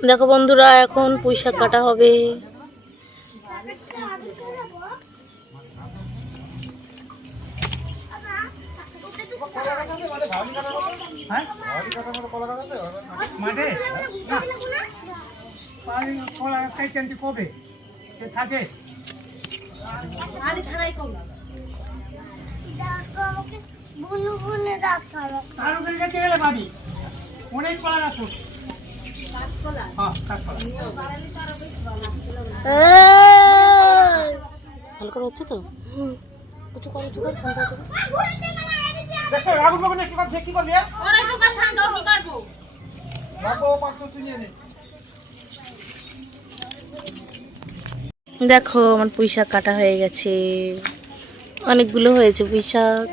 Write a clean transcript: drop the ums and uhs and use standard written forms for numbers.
দেখো বন্ধুরা, এখন পুঁই শাক কাটা হবে। ভালো করে হচ্ছে তো? উঁচু কর, উঁচু কর, ঠান্ডা করে। দেখো আমার পুঁই শাক কাটা হয়ে গেছে, অনেকগুলো হয়েছে পুঁই শাক।